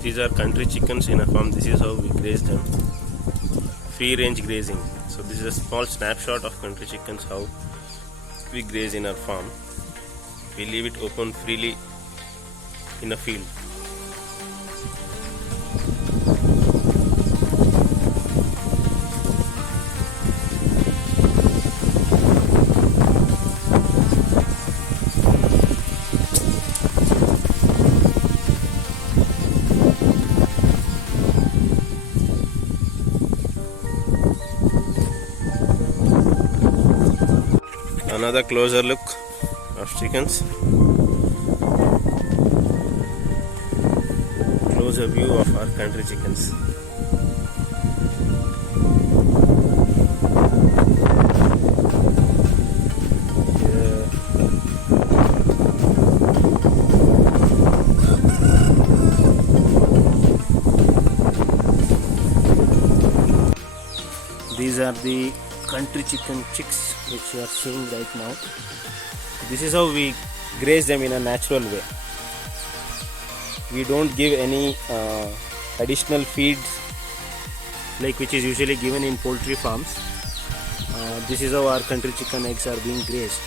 These are country chickens in a farm. This is how we graze them. Free range grazing. So this is a small snapshot of country chickens, how we graze in our farm. We leave it open freely in a field. Another closer look of chickens. Closer view of our country chickens. These are the country chicken chicks which you are seeing right now. This is how we graze them in a natural way. We don't give any additional feeds like which is usually given in poultry farms. This is how our country chicken eggs are being grazed.